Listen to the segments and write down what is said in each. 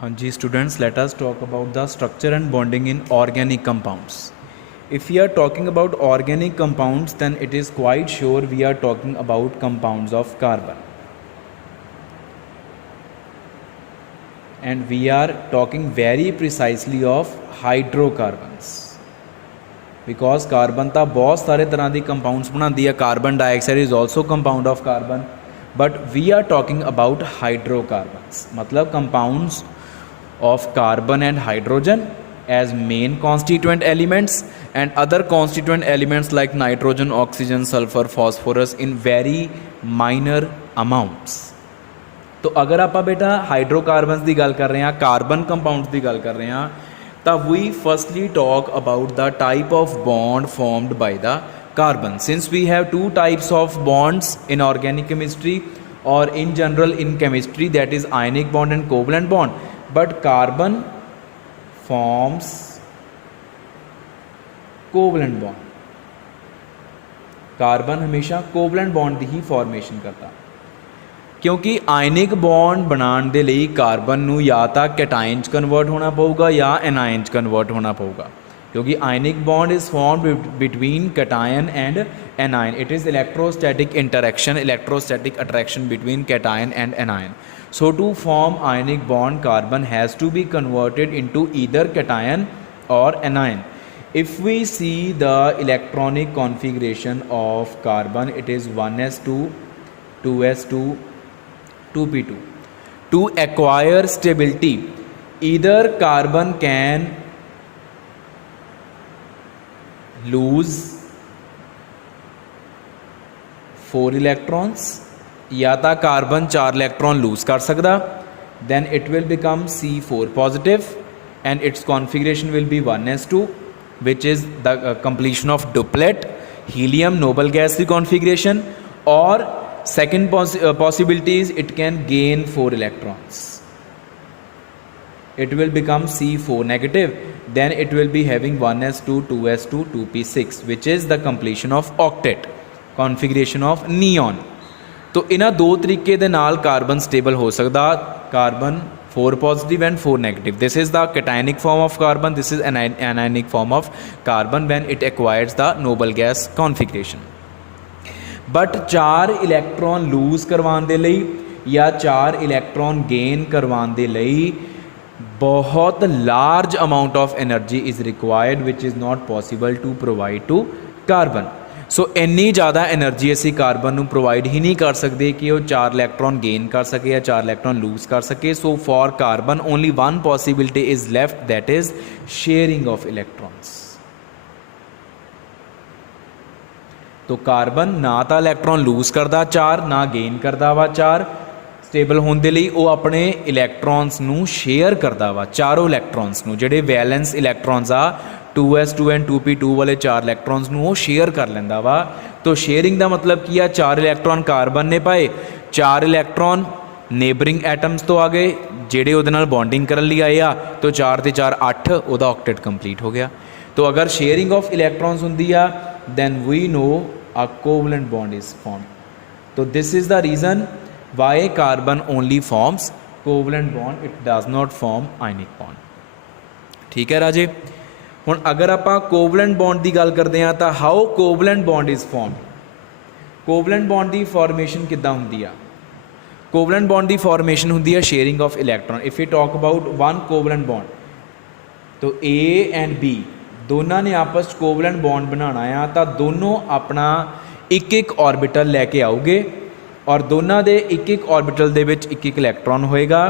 हाँ जी students, let us talk about the structure and bonding in organic compounds. If we are talking about organic compounds, then it is quite sure we are talking about compounds of carbon. And we are talking very precisely of hydrocarbons. Because carbon ਤਾਂ बहुत सारे तरह ਦੀ compounds ਬਣਾਉਂਦੀ ਹੈ. Carbon dioxide is also compound of carbon. But we are talking about hydrocarbons. मतलब compounds of carbon and hydrogen as main constituent elements and other constituent elements like nitrogen, oxygen, sulfur, phosphorus in very minor amounts. तो अगर आप बेटा hydrocarbons की गल कर रहे हैं, कार्बन कंपाउंड्स की गल कर रहे हैं, तो we firstly talk about the type of bond formed by the carbon. Since we have two types of bonds in organic chemistry और in general in chemistry, that is ionic bond and covalent bond, but carbon forms covalent bond. Carbon हमेशा covalent bond की ही formation करता, क्योंकि ionic bond बनाने के लिए carbon नू या तो कैटायन कन्वर्ट होना पऊगा या एनायन कन्वर्ट होना पऊगा, क्योंकि ionic bond is formed between cation and anion. It is electrostatic interaction, electrostatic attraction between cation and anion. So to form ionic bond, carbon has to be converted into either cation or anion. If we see the electronic configuration of carbon, it is 1s2, 2s2, 2p2. To acquire stability, either carbon can lose 4 electrons या तो carbon 4 electron lose कर सकता, then it will become C4 positive and its configuration will be 1s2, which is the completion of duplet helium noble gas configuration. Or second possibility is it can gain 4 electrons, it will become C4 negative, then it will be having 1s2, 2s2, 2p6, which is the completion of octet configuration of neon. तो इन्हां दो तरीके दे नाल carbon stable हो सकता, carbon 4 positive and 4 negative. This is the cationic form of carbon, this is anionic form of carbon when it acquires the noble gas configuration. But 4 electron lose करवाने दे लई या 4 इलैक्ट्रॉन गेन करवाने दे लई बहुत large amount of energy is required, which is not possible to provide to carbon. So इन्नी ज़्यादा एनर्जी असी कार्बन नू प्रोवाइड ही नहीं कर सकते कि वो 4 इलैक्ट्रॉन गेन कर सके या 4 इलैक्ट्रॉन लूज कर सके. So for carbon only one possibility is left, that is sharing of electrons. तो कार्बन ना तो इलैक्ट्रॉन लूज करता 4 ना गेन करता वा 4. स्टेबल होने के लिए वो अपने इलैक्ट्रॉन्स नू शेयर करता वा, चारों इलैक्ट्रॉन्स नू, जिहड़े valence इलैक्ट्रॉन्स uh 2s2 and 2p2 वाले 4 इलैक्ट्रॉन्स नू वो शेयर कर लेंदा वा. तो शेयरिंग का मतलब की आ, 4 इलैक्ट्रॉन कार्बन ने पाए, 4 इलैक्ट्रॉन नेबरिंग एटम्स तो आ गए जिहड़े उहदे नाल बॉन्डिंग करन लई आए आ, तो 4 ते 4 8, उहदा ऑक्टेट कंप्लीट हो गया. तो अगर शेयरिंग ऑफ इलैक्ट्रॉन्स हुंदी आ, then we know a covalent bond is form. तो this is the reason why carbon only forms covalent bond, it does not form ionic bond. ठीक है राजे. हुण अगर आप कोवलेंट बॉन्ड की गल करते हैं तो how covalent bond is form. Covalent bond की फॉर्मेशन किद्दां हुंदी आ. कोवलेंट बॉन्ड की फॉर्मेशन हुंदी है sharing of electron. If you talk about one covalent bond, तो ए एंड बी दोनों ने आपस कोवलेंट बॉन्ड बनाना है, तो दोनों अपना एक एक ऑर्बिटल लैके आओगे और दोनों के एक एक ऑर्बिटल दे विच एक एक इलैक्ट्रॉन होएगा.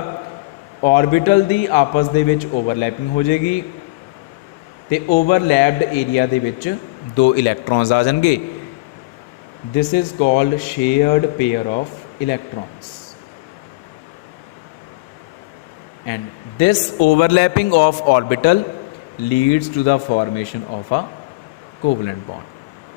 ऑर्बिटल की आपस दे विच ओवरलैपिंग हो जाएगी, तो ओवरलैप्ड एरिया दे विच 2 इलैक्ट्रॉन्स आ जाएंगे. This is called shared pair of electrons. And this overlapping of orbital leads to the formation of a covalent bond.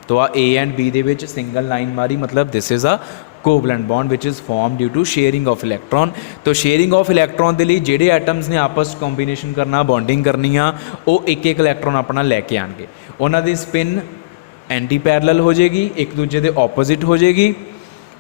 तो आ ए एंड बी दे विच सिंगल लाइन मारी, मतलब this is a covalent bond which is form due to sharing of electron. तो sharing of electron के लिए जिहड़े एटम्स ने आपस कॉम्बीनेशन करना, बॉन्डिंग करनी आ, वो एक एक इलैक्ट्रॉन अपना लैके आएंगे. उन्होंने स्पिन एंटी पैरलल हो जाएगी, एक दूजे के ऑपोजिट हो जाएगी,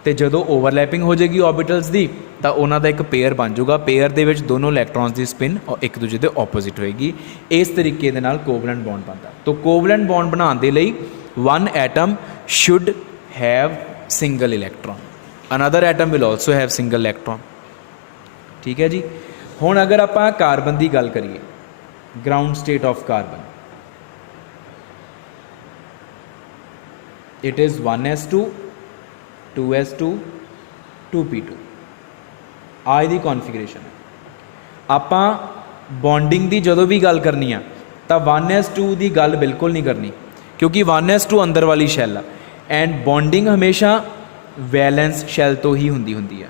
तो जदों ओवरलैपिंग हो जाएगी ऑर्बिटल्स की तो उन्हों का एक पेयर बन जाऊगा। पेयर दे विच दोनों इलैक्ट्रॉन्स की स्पिन एक दूजे के ऑपोजिट होएगी। इस तरीके दे नाल कोवलेंट बॉन्ड बनता। तो कोवलेंट बॉन्ड बनाने के लिए one atom should have single electron, another atom will also have single electron. ठीक है जी। हुण अगर आप कार्बन की गल करिए, ground state of carbon, it is 1s2 2s2 2p2 आज की कॉन्फिगरेशन है। आप बॉन्डिंग की जदों भी गल करनी है तो 1s2 की गल बिल्कुल नहीं करनी, क्योंकि 1s2 अंदर वाली शैल है एंड बॉन्डिंग हमेशा वैलेंस शैल तो ही होंदी है।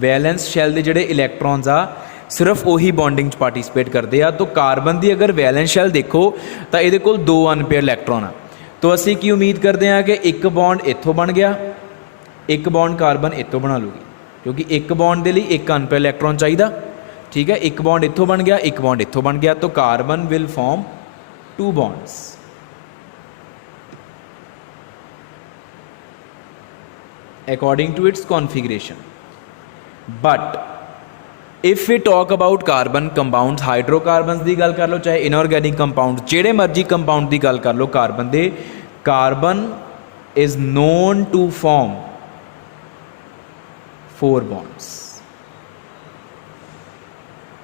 वैलेंस शैल के जोड़े इलैक्ट्रॉन्स आ सिर्फ उही बॉन्डिंग पार्टिसिपेट करते हैं। तो कार्बन की अगर वैलेंस शैल देखो तो ये कोल 2 अनपेयर इलैक्ट्रॉन आ। तो असी की उम्मीद करते हैं कि एक बॉन्ड इत्थों बन गया, एक बॉन्ड कार्बन इत्थों बना लूगी, क्योंकि एक बॉन्ड के लिए एक अनपेयर इलैक्ट्रॉन चाहिए। ठीक है, एक बॉन्ड इत्थों बन गया, एक बॉन्ड इत्थों बन गया, तो carbon will form 2 bonds. According to its configuration. But if we talk about carbon compounds, hydrocarbon की गल कर लो चाहे इनऑर्गैनिक कंपाउंड, जेड़े मर्जी कंपाउंड की गल कर लो कार्बन दे, carbon is known to form 4 bonds.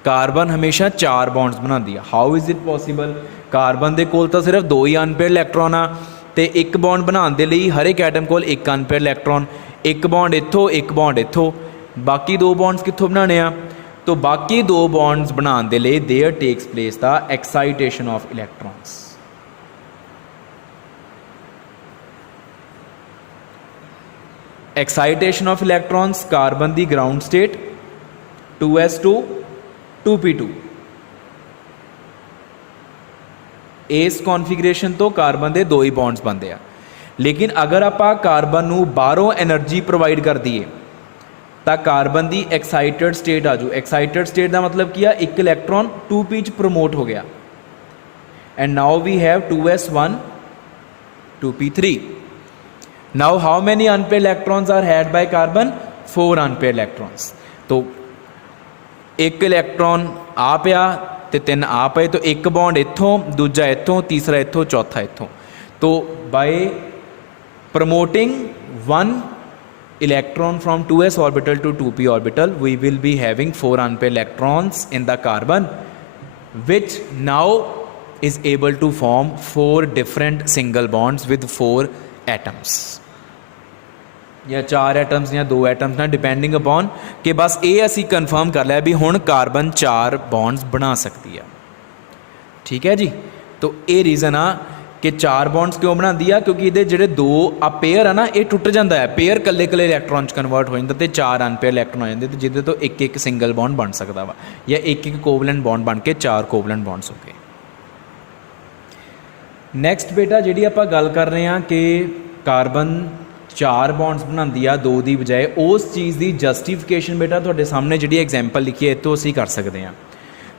Carbon हमेशा 4 बॉन्ड्स बनाती है। How is it possible? Carbon के कोल तो सिर्फ 2 ही अनपेयर इलैक्ट्रॉन आ, तो एक बॉन्ड बनाने के लिए हर एक एटम कोल एक अनपेयर इलैक्ट्रॉन, एक बॉन्ड इत्थों एक बॉन्ड इत्थों, बाकी 2 बॉन्ड्स कित्थों बनाने आ? तो बाकी 2 बॉन्ड्स बनाने के लिए there takes place the excitation of electrons. Excitation of electrons, carbon की ग्राउंड स्टेट 2s2 2p2, इस कॉन्फिगरेशन तो कार्बन के 2 ही बॉन्ड्स बनते हैं। लेकिन अगर आप कार्बन नू बाहरों एनर्जी प्रोवाइड कर दीए तो कार्बन की एक्साइटेड स्टेट आ जाओ। एक्साइटेड स्टेट का मतलब क्या? एक इलैक्ट्रॉन 2p प्रमोट हो गया and now we have 2s1 2p3। Now how many unpaired electrons are had by carbon? 4 unpaired electrons. तो एक इलैक्ट्रॉन आ पिया तो 3 आ पे, तो एक बॉन्ड इत्थों, दूजा इत्थों, तीसरा इत्थों, चौथा इत्थों। तो bye promoting 1 electron from 2s orbital to 2p orbital, we will be having 4 unpaired electrons in the carbon, which now is able to form 4 different single bonds with 4 atoms, या 4 एटम्स या 2 एटम्स ना, depending upon कि बस ये असी confirm कर लिया भी हुण कार्बन 4 बॉन्ड्स बना सकती है। ठीक है जी। तो ये रीज़न आ कि 4 बॉन्ड्स क्यों बनाती है, क्योंकि ये जोड़े 2 आ पेयर है ना, ये टुट जाता है, पेयर कल्ले कल्ले इलैक्ट्रॉन कन्वर्ट हो जाता, तो 4 अनपेयर इलैक्ट्रॉन हो जाते, जिदे तो एक एक सिंगल बॉन्ड बन सकता वा, या एक एक कोवलेंट बॉन्ड बन के 4 कोवलेंट बॉन्ड्स हो गए। नैक्सट बेटा जी आप गल कर रहे हैं कि कार्बन 4 बॉन्ड्स बनाती है 2 की बजाय, उस चीज़ की जस्टिफिकेशन बेटा तुहाडे सामने जी एग्जाम्पल लिखी है इतों असीं कर सकते हैं।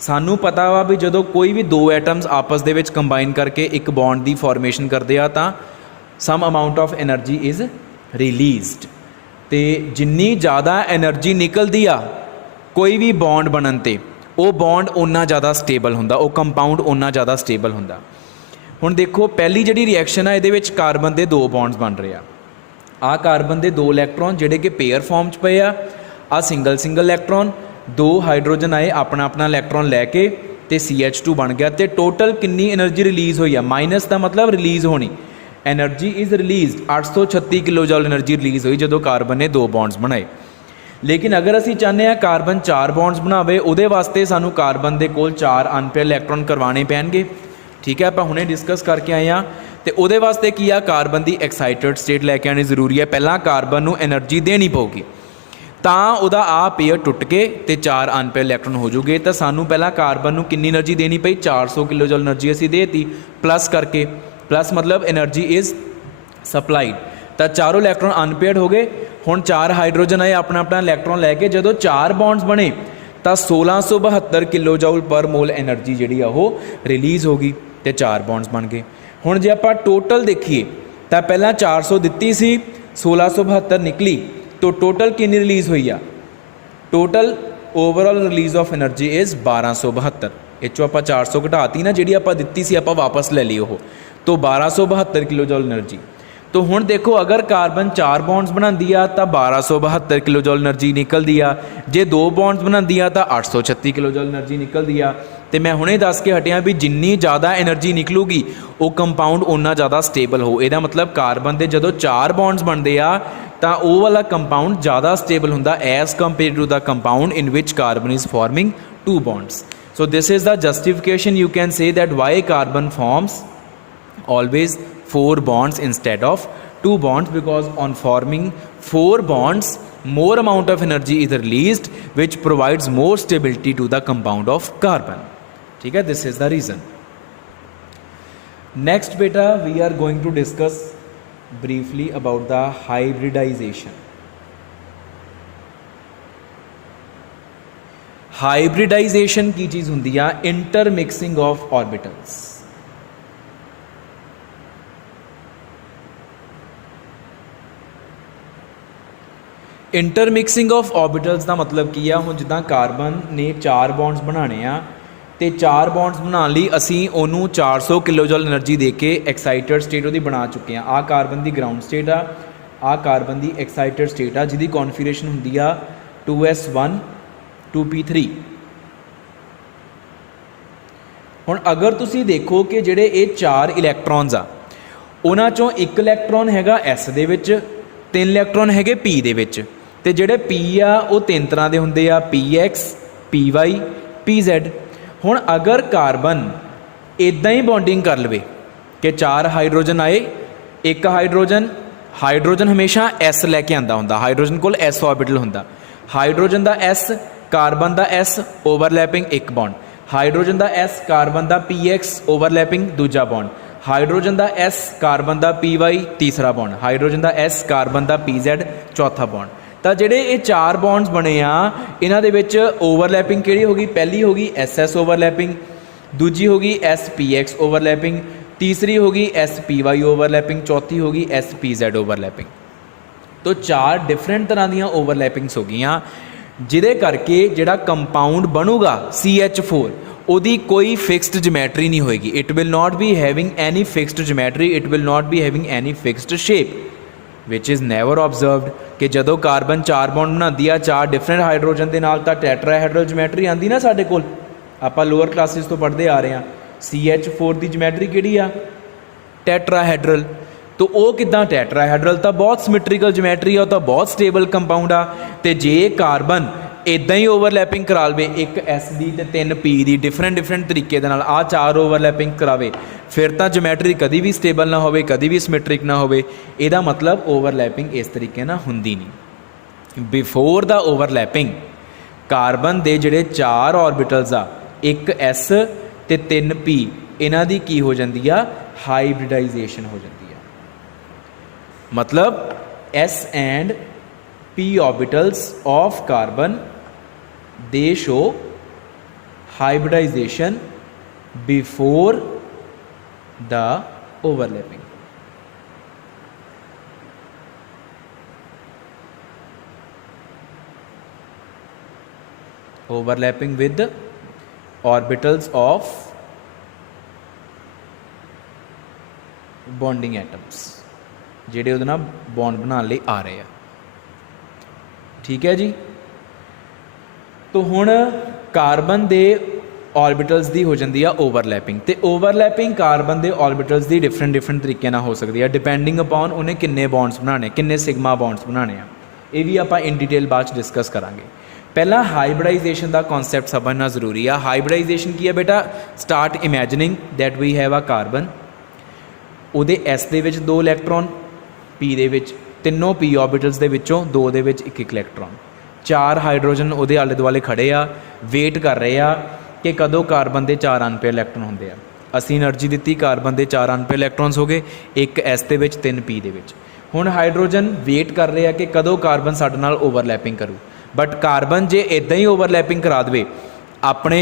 सानू पता वा भी जो कोई भी 2 एटम्स आपस दे विच कंबाइन करके एक बॉन्ड की फॉर्मेशन करते हैं तो some amount of energy is released, तो जिन्नी ज़्यादा एनर्जी निकलती आ कोई भी बॉन्ड बनन ते वो बॉन्ड उन्ना ज़्यादा स्टेबल हुंदा, वो कंपाउंड उन्ना ज़्यादा स्टेबल हुंदा। हुण देखो पहली जी रिएक्शन है ये कार्बन के 2 बॉन्ड्स बन रहे आ कार्बन के 2 इलैक्ट्रॉन जोड़े कि पेयर फॉर्म च पे आ सिंगल सिंगल इलैक्ट्रॉन, 2 हाइड्रोजन आए अपना अपना इलैक्ट्रॉन लैके तो CH2 बन गया, तो टोटल कितनी एनर्जी रिलीज़ हुई है? माइनस का मतलब रिलीज़ होनी, energy is release 836 kilo जॉल energy release हुई जो कार्बन ने 2 बॉन्ड्स बनाए। लेकिन अगर असी चाहते हैं कार्बन 4 बॉन्ड्स बनावे, उहदे वास्ते सानू कार्बन के कोल 4 अनपेयर इलैक्ट्रॉन करवाने पैणगे। ठीक है, आप हुणे डिस्कस करके आए हैं। तो उहदे वास्ते की आ कार्बन की एक्साइटेड स्टेट लैके आनी जरूरी है, पहला कार्बन नू एनर्जी देनी पऊगी ਤਾਂ ਉਹਦਾ ਆ पेयर टुट के तो 4 अनपेयर इलैक्ट्रॉन हो जूगे। तो सानू पहला कार्बन नू कितनी एनर्जी देनी पई? 400 किलो जॉल एनर्जी असी देती प्लस करके, प्लस मतलब एनर्जी इज़ सप्लाइड, तो 4 इलैक्ट्रॉन अनपेयर्ड हो गए। हुण 4 हाइड्रोजन आए अपना अपना इलैक्ट्रॉन लैके जो 4 बॉन्ड्स बने तो 1672 किलो जॉल पर मोल एनर्जी जी रिलीज़ होगी, तो 4 बॉन्ड्स बन गए। हुण जे आप टोटल देखिए तो पहला 400 दिती सी, 1672 निकली तो टोटल कितनी रिलीज़ हुई आ? Total overall release of energy is 1272। ਇਹ ਚੋਂ ਆਪਾਂ 400 ਘਟਾਤੀ ਨਾ, ਜਿਹੜੀ ਆਪਾਂ ਦਿੱਤੀ ਸੀ ਆਪਾਂ ਵਾਪਸ ਲੈ ਲਈ ਉਹ, तो 1272 किलो जॉल एनर्जी। तो हुण देखो अगर कार्बन 4 बॉन्ड्स बनाती आ तो 1272 किलो जॉल एनर्जी निकलती आ, जे 2 बॉन्ड्स बनाती आ तो 836 किलो जॉल एनर्जी निकलती आ। तो मैं हुणे दस के हटिया भी जिन्नी ज़्यादा एनर्जी निकलूगी वो कंपाउंड उन्ना ज़्यादा स्टेबल हो। ਇਹਦਾ मतलब कार्बन के जदों 4 बॉन्ड्स बनते आ तो वो वाला कंपाउंड ज़्यादा स्टेबल हुंदा as compare to the compound in which carbon is forming 2 bonds. So this is the justification you can say that why carbon forms always 4 bonds instead of 2 bonds, because on forming 4 bonds more amount of energy is released which provides more stability to the compound of carbon. ठीक है, this is the reason. Next beta we are going to discuss briefly about the hybridization. Hybridization की चीज़ हुंदी आ intermixing of orbitals। Intermixing of orbitals का मतलब की आ, हुण जिद्दां carbon ने 4 bonds बनाने आ तो 4 बॉन्ड्स बनाने लई असीं उहनूं 400 किलो जॉल एनर्जी दे के एक्साइटेड स्टेट उहदी बना चुके हैं। आ कार्बन की ग्राउंड स्टेट आ कार्बन की एक्साइटेड स्टेट आ जिहदी कॉन्फिगरेशन हुंदी आ 2s1 2p3। हुण अगर तुसीं देखो कि जिहड़े ये 4 इलैक्ट्रॉन्स आ उहनां चों एक इलैक्ट्रॉन हैगा एस दे विच, 3 इलैक्ट्रॉन हैगे पी दे विच, ते जिहड़े पी आ वो 3 तरह के हुंदे आ, PX PY PZ। हुण अगर कार्बन इदां ही बॉन्डिंग कर लवे कि 4 हाइड्रोजन आए, एक हाइड्रोजन हमेशा S लैके आंदा हुंदा, हाइड्रोजन कोल S ऑर्बिटल हुंदा, हाइड्रोजन दा S कार्बन दा S ओवरलैपिंग एक बॉन्ड, हाइड्रोजन दा S कार्बन दा PX ओवरलैपिंग दूजा बॉन्ड, हाइड्रोजन का S कार्बन का PY तीसरा बॉन्ड, हाइड्रोजन का S कार्बन का PZ चौथा बॉन्ड। तो जेडे ये 4 बॉन्ड्स बने आ इन्हां दे विच ओवरलैपिंग किहड़ी होगी? पहली होगी SS ओवरलैपिंग, दूजी होगी SPX ओवरलैपिंग, तीसरी होगी SPY ओवरलैपिंग, चौथी होगी SPZ ओवरलैपिंग। तो 4 डिफरेंट तरह दीयां ओवरलैपिंग्स हो गई, जिहदे करके जिहड़ा कंपाउंड बनूगा CH4 ਉਹਦੀ कोई फिक्सड जोमैट्री नहीं होएगी। It will not be having any fixed geometry, it will not be having any fixed shape which is never observed कि जदों कार्बन 4 बॉन्ड बनाती आ 4 डिफरेंट हाइड्रोजन के नाल तां टैट्राहेड्रल जोमैट्री आंदी ना साडे कोल, आपां लोअर क्लासिस तो पढ़ते आ रहे हैं। CH4 की जोमैट्री किहड़ी आ? टैट्राहेड्रल। तो वो किदां टैट्राहेड्रल? तो बहुत सिमेट्रिकल जोमैट्री आ, तो बहुत स्टेबल कंपाउंड आ। तो जे कार्बन इदां ही ओवरलैपिंग करा लवे, एक S दी ते 3 P दी डिफरेंट तरीके दे नाल आ 4 ओवरलैपिंग करावे, फिर तो जोमैट्री कभी भी स्टेबल ना होवे, कभी भी सिमेट्रिक ना होवे। इहदा मतलब ओवरलैपिंग इस तरीके नाल हुंदी नहीं। बिफोर द ओवरलैपिंग कार्बन दे जिहड़े 4 ऑर्बिटल्स आ, एक S ते 3 P, इन्हां दी की हो जांदी आ? हाइब्रिडाइजेशन हो जाती है। मतलब S and P orbitals of carbon they show hybridization before the overlapping. Overlapping with orbitals of bonding atoms ਜਿਹੜੇ ਉਹਦੇ ਨਾਲ बॉन्ड बनाने ਲਈ आ रहे हैं। ठीक है जी। तो हुण कार्बन के ऑर्बिटल्स की हो जाती है ओवरलैपिंग, तो ओवरलैपिंग कार्बन के ऑर्बिटल्स की डिफरेंट तरीके हो सकती है डिपेंडिंग अपॉन उन्हें किन्ने बॉन्ड्स बनाने, किन्ने सिग्मा बॉन्ड्स बनाने आ। ये भी आप इन डिटेल बाद डिस्कस करांगे। पहला हाइब्रिडाइजेशन का कॉन्सैप्ट समझना जरूरी है। हाइब्रिडाइजेशन की है बेटा? Start imagining that we have a carbon, उहदे S दे विच 2 इलैक्ट्रॉन, P दे विच, तीनों P ऑर्बिटल्स दे विचों 2 दे विच एक इलैक्ट्रॉन, 4 हाइड्रोजन उहदे आले दुआले खड़े आ, वेट कर रहे आ कि कदों कार्बन के 4 अनपेयर इलैक्ट्रॉन होंदे आ। असीं एनर्जी दित्ती, कार्बन के 4 अनपेयर इलैक्ट्रॉन्स हो गए, एक S दे विच 3 P दे विच। हुण हाइड्रोजन वेट कर रहे हैं कि कदों कार्बन साडे नाल ओवरलैपिंग करू, बट कार्बन जे इदां ही ओवरलैपिंग करा दे अपने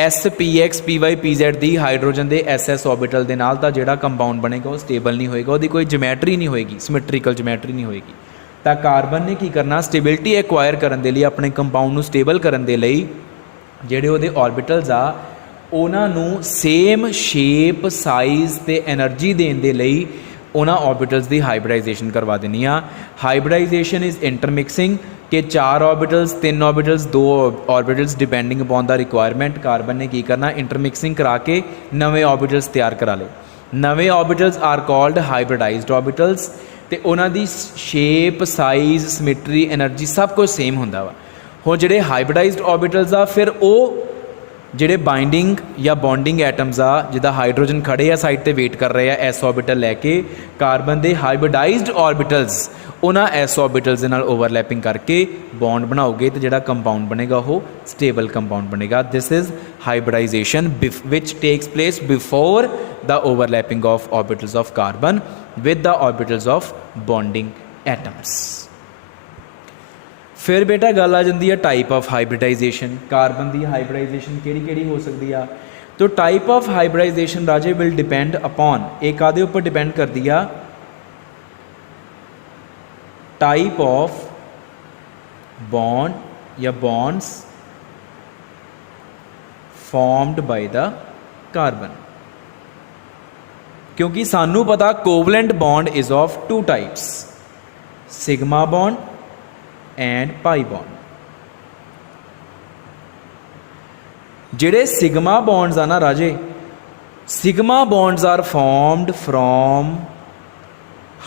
SPX PY PZ ਦੀ ਹਾਈਡਰੋਜਨ ਦੇ SS ऑर्बिटल ਦੇ ਨਾਲ ਤਾਂ ਜਿਹੜਾ ਕੰਪਾਊਂਡ ਬਣੇਗਾ ਉਹ ਸਟੇਬਲ ਨਹੀਂ ਹੋਏਗਾ, ਉਹਦੀ ਕੋਈ ਜਿਮੈਟਰੀ ਨਹੀਂ ਹੋਏਗੀ, ਸਿਮੈਟ੍ਰੀਕਲ ਜਿਮੈਟਰੀ ਨਹੀਂ ਹੋਏਗੀ। ਤਾਂ ਕਾਰਬਨ ਨੇ ਕੀ ਕਰਨਾ, ਸਟੇਬਿਲਿਟੀ ਐਕਵਾਇਰ ਕਰਨ ਦੇ ਲਈ, ਆਪਣੇ ਕੰਪਾਊਂਡ ਨੂੰ ਸਟੇਬਲ ਕਰਨ ਦੇ ਲਈ ਜਿਹੜੇ ਉਹਦੇ ऑर्बिटल्स ਆ ਉਹਨਾਂ ਨੂੰ ਸੇਮ ਸ਼ੇਪ, ਸਾਈਜ਼ ਤੇ એનર્ਜੀ ਦੇਣ ਦੇ ਲਈ ਉਹਨਾਂ ऑर्बिटल्स ਦੀ ਹਾਈਬ੍ਰਿਡਾਈਜੇਸ਼ਨ ਕਰਵਾ ਦੇਣੀ ਆ। ਹਾਈਬ੍ਰਿਡਾਈਜੇਸ਼ਨ ਇਜ਼ ਇੰਟਰਮਿਕਸਿੰਗ कि 4 orbitals, 3 orbitals, 2 orbitals depending upon the requirement. Carbon ने की करना, इंटरमिक्सिंग करा के नवे ऑर्बिटल्स तैयार करा ले। नवे orbitals are called hybridized orbitals ते उन्हां दी शेप, साइज, सिमेट्री, एनर्जी सब कुछ सेम हुंदा वा। हुण जिहड़े हाइब्रिडाइज्ड ऑर्बिटल्स आ फिर वो जिहड़े बाइंडिंग या बॉन्डिंग एटम्स आ, जिदा हाइड्रोजन खड़े आ साइड ते वेट कर रहे आ एस ऑर्बिटल लैके, कार्बन दे हाइब्रिडाइज्ड ऑर्बिटल्स उन्हां एस ऑर्बिटल्स दे नाल ओवरलैपिंग करके बॉन्ड बनाओगे तो जिहड़ा कंपाउंड बनेगा वो स्टेबल कंपाउंड बनेगा। This is hybridization which takes place before the overlapping of orbitals of carbon with the orbitals of bonding atoms. फिर बेटा गल आ जाती है टाइप ऑफ हाइब्रिडाइजेशन। कार्बन की हाइब्रिडाइजेशन किहड़ी हो सकती है? तो टाइप ऑफ हाइब्रिडाइजेशन राजे विल डिपेंड अपॉन, एक आदे उपर डिपेंड करती है टाइप ऑफ बॉन्ड या bonds formed by the carbon, क्योंकि सानू पता covalent bond is of 2 types, sigma bond and pi bond. जिहड़े सिग्मा बॉन्ड्स आ ना राजे, sigma bonds are formed from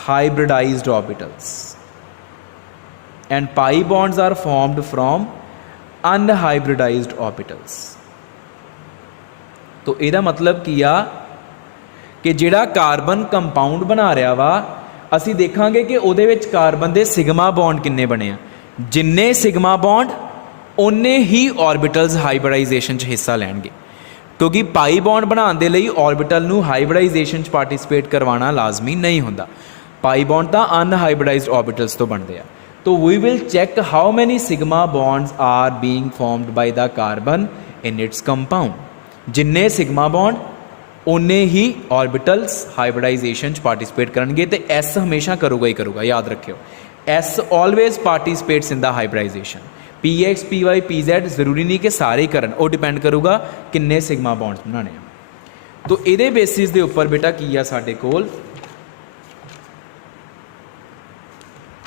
hybridized orbitals and pi bonds are formed from unhybridized orbitals। तो ਇਹਦਾ मतलब ਕੀ ਆ ਕਿ ਜਿਹੜਾ ਕਾਰਬਨ ਕੰਪਾਊਂਡ ਬਣਾ ਰਿਹਾ ਵਾ, ਅਸੀਂ ਦੇਖਾਂਗੇ ਕਿ ਉਹਦੇ ਵਿੱਚ ਕਾਰਬਨ ਦੇ ਸਿਗਮਾ ਬੌਂਡ ਕਿੰਨੇ ਬਣੇ ਆ। ਜਿੰਨੇ ਸਿਗਮਾ ਬੌਂਡ ਉਨੇ ਹੀ ऑर्बिटल्स ਹਾਈਬ੍ਰਿਡਾਈਜੇਸ਼ਨ 'ਚ ਹਿੱਸਾ ਲੈਣਗੇ, ਕਿਉਂਕਿ ਪਾਈ ਬੌਂਡ ਬਣਾਉਣ ਦੇ ਲਈ ऑर्बिटल ਨੂੰ ਹਾਈਬ੍ਰਿਡਾਈਜੇਸ਼ਨ 'ਚ ਪਾਰਟਿਸਿਪੇਟ ਕਰਵਾਉਣਾ ਲਾਜ਼ਮੀ ਨਹੀਂ ਹੁੰਦਾ। ਪਾਈ ਬੌਂਡ ਤਾਂ ਅਨਹਾਈਬ੍ਰਿਡਾਈਜ਼ਡ ऑर्बिटल्स ਤੋਂ ਬਣਦੇ ਆ। तो we will check how many sigma bonds are being formed by the carbon in its compound। जिन्ने sigma bond उन्ने ही orbitals hybridization participate करेंगे, तो S हमेशा करूँगा ही करूँगा, याद रखियो S always participates in the hybridization। PX PY PZ जरूरी नहीं कि सारे ही करन, वो डिपेंड करूँगा किन्ने sigma bonds बनाने। तो इहदे बेसिस दे उपर बेटा की आ साडे कोल,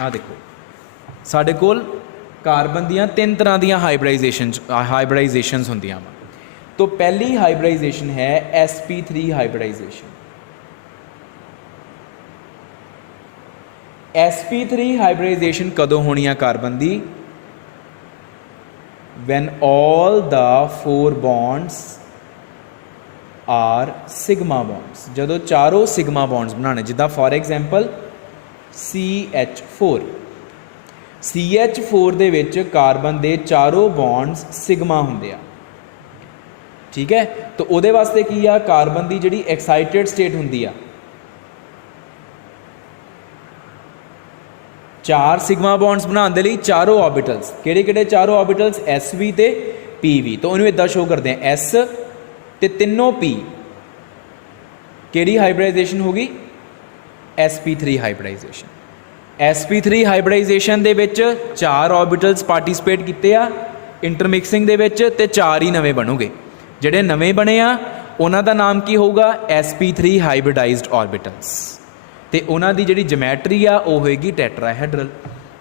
आ देखो साडे कोल कार्बन दियाँ 3 तरह दियाँ हाइब्रिडाइजेशनस होंदियां वा। तो पहली हाइब्रिडाइजेशन है sp3 हाइब्रिडाइजेशन। sp3 हाइब्रिडाइजेशन कदों होनी है carbon the? when all the 4 bonds are sigma bonds। जदों चारों सिग्मा बॉन्ड्स बनाने, जिदा फॉर एग्जाम्पल CH4, CH4 ਦੇ ਵਿੱਚ ਕਾਰਬਨ ਦੇ ਚਾਰੋਂ ਬੌਂਡਸ ਸਿਗਮਾ ਹੁੰਦੇ ਆ, ਠੀਕ ਹੈ। ਤਾਂ ਉਹਦੇ ਵਾਸਤੇ ਕੀ ਆ, ਕਾਰਬਨ ਦੀ ਜਿਹੜੀ ਐਕਸਾਈਟਡ ਸਟੇਟ ਹੁੰਦੀ ਆ, 4 ਸਿਗਮਾ ਬੌਂਡਸ ਬਣਾਉਣ ਦੇ ਲਈ ਚਾਰੋਂ ऑर्बिटल्स, ਕਿਹੜੇ ਚਾਰੋਂ ऑर्बिटल्स? SV ਤੇ PV। ਤਾਂ ਉਹਨੂੰ ਇਦਾਂ ਸ਼ੋ ਕਰਦੇ ਆ, S ਤੇ ਤਿੰਨੋਂ P। ਕਿਹੜੀ ਹਾਈਬ੍ਰਿਡਾਈਜੇਸ਼ਨ ਹੋਗੀ? sp3 hybridisation. sp3 ਹਾਈਬ੍ਰਿਡਾਈਜੇਸ਼ਨ ਦੇ ਵਿੱਚ 4 ऑर्बिटल्स ਪਾਰਟਿਸਿਪੇਟ ਕੀਤੇ ਆ ਇੰਟਰਮਿਕਸਿੰਗ ਦੇ ਵਿੱਚ, ਤੇ 4 ਹੀ ਨਵੇਂ ਬਣੂਗੇ। ਜਿਹੜੇ ਨਵੇਂ ਬਣੇ ਆ ਉਹਨਾਂ ਦਾ ਨਾਮ ਕੀ ਹੋਊਗਾ? sp3 hybridised orbitals. ਤੇ ਉਹਨਾਂ ਦੀ ਜਿਹੜੀ ਜਿਮੈਟਰੀ ਆ ਉਹ ਹੋਏਗੀ ਟੈਟਰਾਹੈਡਰਲ।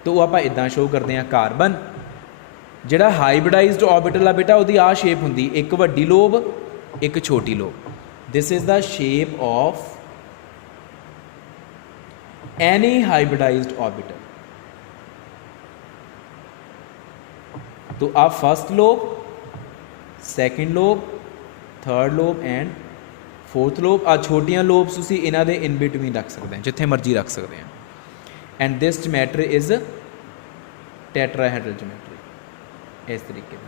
ਤਾਂ ਉਹ ਆਪਾਂ ਇਦਾਂ ਸ਼ੋ ਕਰਦੇ ਆ, ਕਾਰਬਨ ਜਿਹੜਾ ਹਾਈਬ੍ਰਿਡਾਈਜ਼ਡ ऑर्बिटल ਆ बेटा, ਉਹਦੀ ਆ ਸ਼ੇਪ ਹੁੰਦੀ, ਇੱਕ ਵੱਡੀ ਲੋਬ ਇੱਕ ਛੋਟੀ lobe. This is the shape of any hybridized orbital। तो आप first lobe, second lobe, third lobe and fourth lobe, आ छोटियां लोब्स तुसी इन्हां दे इन बिटवीन रख सकते हैं, जिथे मर्जी रख सकते हैं। And this geometry is tetrahedral geometry, इस तरीके से,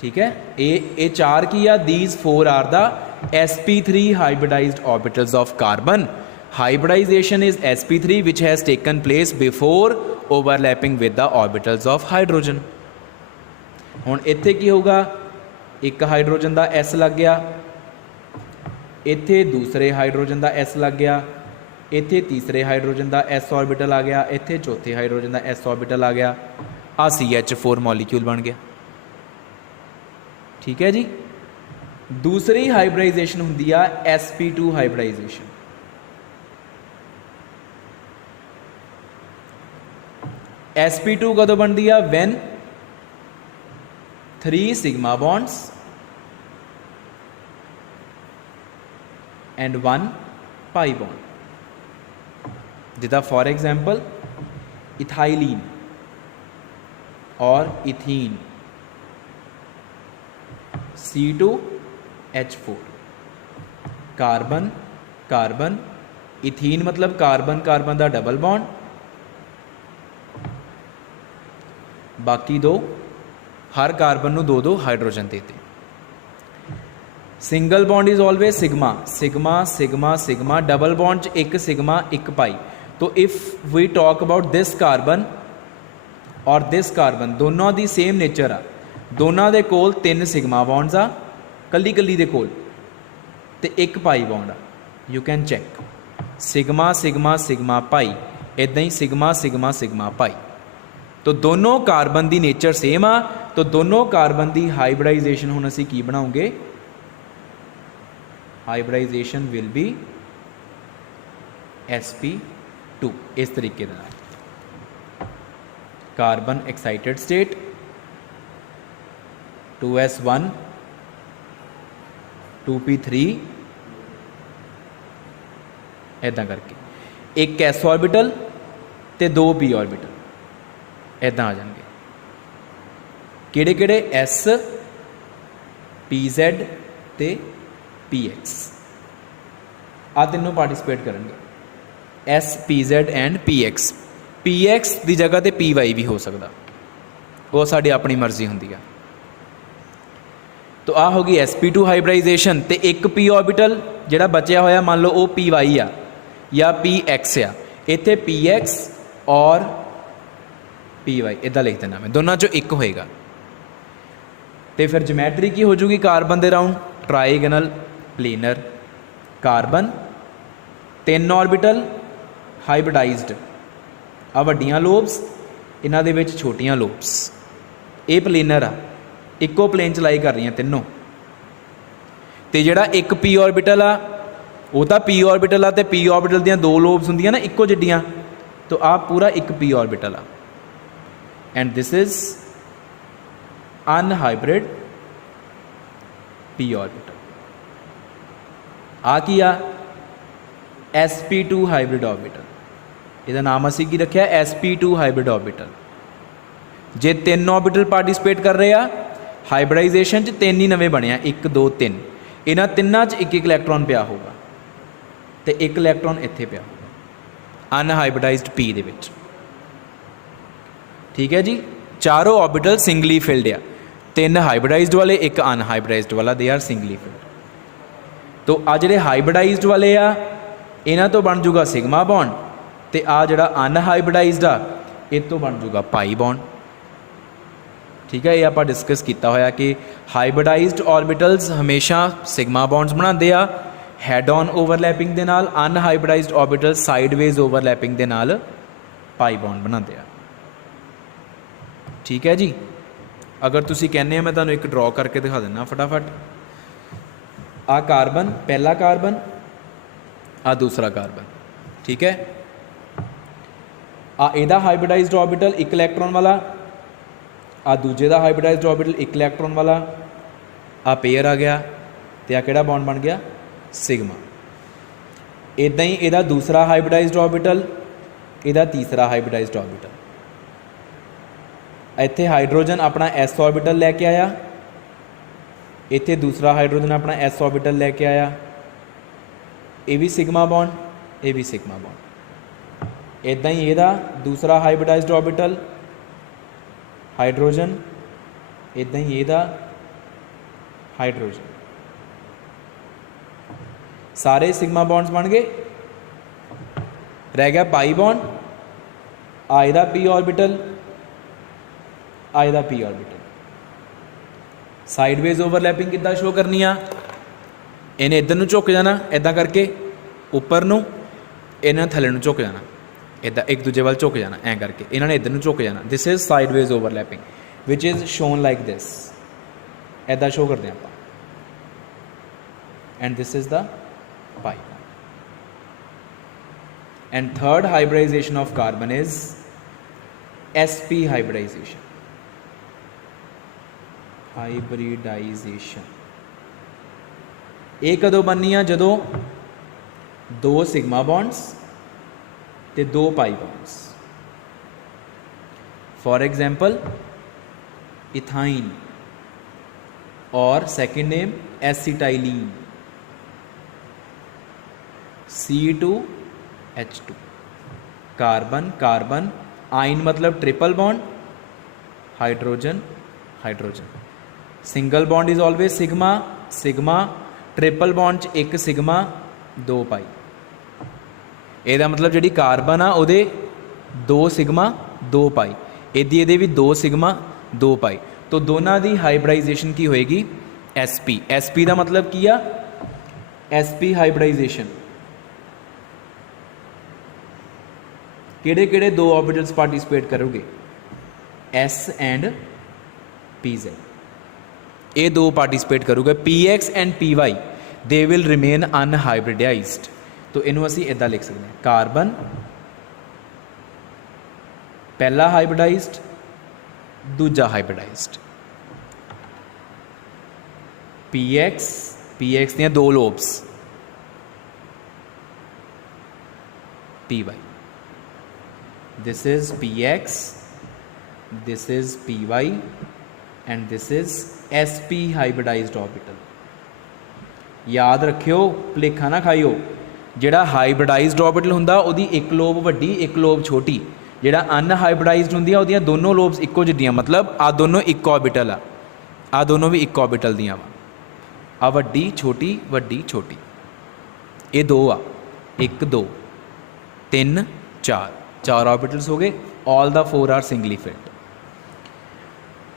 ठीक है। ये 4 की आ, these 4 are the sp3 hybridized orbitals of carbon। Hybridization is sp3 which has taken place before overlapping with the orbitals of hydrogen। हुण इत्थे की होगा, एक हाइड्रोजन का एस लग गया, इत्थे दूसरे हाइड्रोजन का एस लग गया, इत्थे तीसरे हाइड्रोजन का एस ऑर्बिटल आ गया, इत्थे चौथे हाइड्रोजन का एस ऑर्बिटल आ गया, आ CH4 मॉलीक्यूल बन गया। ठीक है जी। दूसरी हाइब्रिडाइजेशन होंदी आ sp2 हाइब्रिडाइजेशन। sp2 कदों बनती है, when 3 sigma bonds and 1 pi bond. जिदा फॉर एग्जाम्पल इथाइलिन और ethene, C2H4, carbon carbon, ethene मतलब कार्बन कार्बन का डबल बॉन्ड, बाकी दो, हर कार्बन नूं दो दो हाइड्रोजन देते। Single bond is always sigma sigma sigma sigma, double bond च एक सिग्मा एक पाई। तो if we talk about this carbon और दिस कार्बन, दोनों की सेम नेचर आ, दोनों के कोल 3 सिग्मा बॉन्ड्स आ, कली कली दे कोल, ते एक पाई बॉन्ड आ। You can check sigma sigma sigma pi, इदां ही सिग्मा सिग्मा सिग्मा पाई। तो दोनों कार्बन की नेचर सेम आ, तो दोनों कार्बन की हाइब्रिडाइजेशन हुण असीं की बनाओगे, हाइब्रिडाइजेशन विल बी sp2 इस तरीके दे नाल। Carbon excited state 2s1 2p3 इदां करके, एक s ऑर्बिटल ते 2 p ऑर्बिटल इदां आ जाएंगे। किहड़े किहड़े, s pz ते px, आ तीनों पार्टिसिपेट करेंगे, s pz and px। px की जगह ते py भी हो सकता, वो साड़ी अपनी मर्जी होंदी है। तो आ होगी sp2 हाइब्रिडाइजेशन। तो एक p ऑर्बिटल जिहड़ा बचिया होया, मान लो वो py आ या px आ, इत्थे px और py इदा लिख देना मैं, दोनों चो एक होएगा। तो फिर ज्योमैट्री की हो जूगी कार्बन के round, trigonal planar. Carbon 3 orbital hybridized, आ वड्डियां लोब्स, इन्हां दे विच छोटियां लोब्स, ये प्लेनर आ, इक्को प्लेन च लाई कर रही तीनों। तो जिहड़ा एक p ऑर्बिटल आ, वो तो p ऑर्बिटल आ, तो p ऑर्बिटल दियां 2 लोब्स हुंदियां ना इक्को जिड्डियां, तो आ पूरा एक p ऑर्बिटल आ, and this is unhybrid p orbital. आ की आ sp2 हाइब्रिड ऑर्बिटल, इसका नाम असी की रखा sp2 हाइब्रिड ऑर्बिटल। जे 3 ऑर्बिटल पार्टिसिपेट कर रहे हैं हाइब्रिडाइजेशन च, 3 ही नवे बने, 1 2 3, इन्हां तिन्नां च एक इलैक्ट्रॉन पिया होगा, तो एक इलैक्ट्रॉन इत्थे पिया होगा अनहाइब्रिडाइज्ड p दे विच। ठीक है जी। चारों ऑर्बिटल सिंगली फिल्ड आ, 3 हाइब्रिडाइज्ड वाले, एक अनहाइब्रिडाइज्ड वाला, दे आर सिंगली फिल्ड। तो आ जिहड़े हाइब्रिडाइज्ड वाले आ, इन्हां तो बन जूगा सिग्मा बॉन्ड, तो आ जिहड़ा अनहाइब्रिडाइज्ड आ, इस तो बन जूगा पाई बॉन्ड। ठीक है, ये आप डिस्कस किया होया कि हाइब्रिडाइज्ड ऑर्बिटल्स हमेशा सिग्मा बॉन्ड्स बनाते आ हैड ऑन ओवरलैपिंग दे नाल, अनहाइब्रिडाइज्ड ऑर्बिटल्स साइडवेज ओवरलैपिंग दे नाल पाई बॉन्ड बनाते आ। ठीक है जी। अगर तुसी कहने मैं तुहानूं एक ड्रॉ करके दिखा देना फटाफट। आ कार्बन, पहला कार्बन, आ दूसरा कार्बन। ठीक है, आ इहदा हाइब्रिडाइज्ड ऑर्बिटल 1 इलैक्ट्रॉन वाला, आ दूजे का हाइब्रिडाइज्ड ऑर्बिटल 1 इलैक्ट्रॉन वाला, आ पेयर आ गया, तो आ किहड़ा बॉन्ड बन गया, सिग्मा। इदां ही इहदा दूसरा हाइब्रिडाइज्ड ऑर्बिटल, इहदा तीसरा हाइब्रिडाइज्ड ऑर्बिटल। इत्थे हाइड्रोजन अपना एस ऑर्बिटल लैके आया, इत्थे दूसरा हाइड्रोजन अपना एस ऑर्बिटल लैके आया, ये भी सिग्मा बॉन्ड, ये भी सिग्मा बॉन्ड। इदां ही इहदा दूसरा हाइब्रिडाइज्ड ऑर्बिटल हाइड्रोजन, इदां ही इहदा हाइड्रोजन, सारे सिग्मा बॉन्ड्स बन गए। रह गया पाई बॉन्ड, आ इहदा पी ऑर्बिटल, आ इहदा पी ऑर्बिटल। ਸਾਈਡਵੇਜ਼ ਓਵਰਲੈਪਿੰਗ ਕਿੱਦਾਂ ਸ਼ੋ करनी आ, ਇਹਨੇ ਇੱਧਰ ਨੂੰ ਝੁਕ ਜਾਣਾ ਇੱਦਾਂ ਕਰਕੇ ਉੱਪਰ ਨੂੰ, ਇਹਨਾਂ ਥੱਲੇ ਨੂੰ ਝੁਕ ਜਾਣਾ ਇੱਦਾਂ, ਇੱਕ ਦੂਜੇ ਵੱਲ ਝੁਕ ਜਾਣਾ ਐਂ ਕਰਕੇ, ਇਹਨਾਂ ਨੇ ਇੱਧਰ ਨੂੰ ਝੁਕ ਜਾਣਾ। This is sideways overlapping which is shown like this, ਇੱਦਾਂ ਸ਼ੋ ਕਰਦੇ ਆਪਾਂ। And this is the pipe. And third hybridization of carbon is sp hybridization. ਇਹ ਕਦੋਂ ਬਣਨੀ ਆ, ਜਦੋਂ 2 ਸਿਗਮਾ ਬੌਂਡਸ ਤੇ 2 ਪਾਈ ਬੌਂਡਸ। फॉर एग्जाम्पल इथाइन और second name acetylene, C2H2, carbon carbon, आइन मतलब triple bond, hydrogen hydrogen, single bond is always sigma sigma, triple bond च 1 सिग्मा 2 पाई। ਇਹਦਾ मतलब ਜਿਹੜੀ कार्बन आ ਉਹਦੇ 2 सिग्मा 2 पाई, ਇਹਦੀ भी 2 सिग्मा 2 पाई। तो दोनों की हाइब्रिडाइजेशन की होएगी SP। SP का मतलब की आ, SP हाइब्रिडाइजेशन किहड़े-किहड़े 2 ऑर्बिटल्स पार्टिसिपेट करोगे, S एंड PZ, ये 2 पार्टिसिपेट करोगे। PX and PY they will remain unhybridised. तो इनू असी इदा लिख सकते हैं, कार्बन पहला हाइब्रिडाइज्ड, दूजा हाइब्रिडाइज्ड, PX दियां 2 lobes, PY, this is PX, this is PY and this is SP hybridised orbital. याद रखियो, भुलेखा ना खाइयो, ਜਿਹੜਾ ਹਾਈਬ੍ਰਿਡਾਈਜ਼ਡ ऑर्बिटल ਹੁੰਦਾ ਉਹਦੀ ਇੱਕ ਲੋਬ ਵੱਡੀ ਇੱਕ ਲੋਬ ਛੋਟੀ, ਜਿਹੜਾ ਅਨਹਾਈਬ੍ਰਿਡਾਈਜ਼ਡ ਹੁੰਦੀ ਆ ਉਹਦੀਆਂ ਦੋਨੋਂ ਲੋਬਸ ਇੱਕੋ ਜਿਹੀਆਂ, ਮਤਲਬ ਆ ਦੋਨੋਂ ਇੱਕ ऑर्बिटल ਆ ਦੋਨੋਂ ਵੀ ਇੱਕ ऑर्बिटल ਦੀਆਂ ਵਾ, ਆ ਵੱਡੀ ਛੋਟੀ ਵੱਡੀ ਛੋਟੀ, ਇਹ 2 ਆ, 1 2 3 4 4 ऑर्बिटल्स हो गए। All the 4 are singly fit.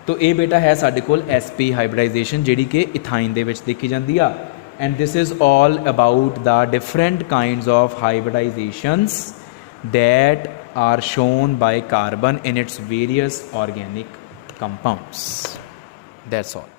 तो ये बेटा है साडे कोल SP हाइब्रिडाइजेशन जिहड़ी कि इथाइन दे विच देखी जाती आ। And this is all about the different kinds of hybridizations that are shown by carbon in its various organic compounds. That's all.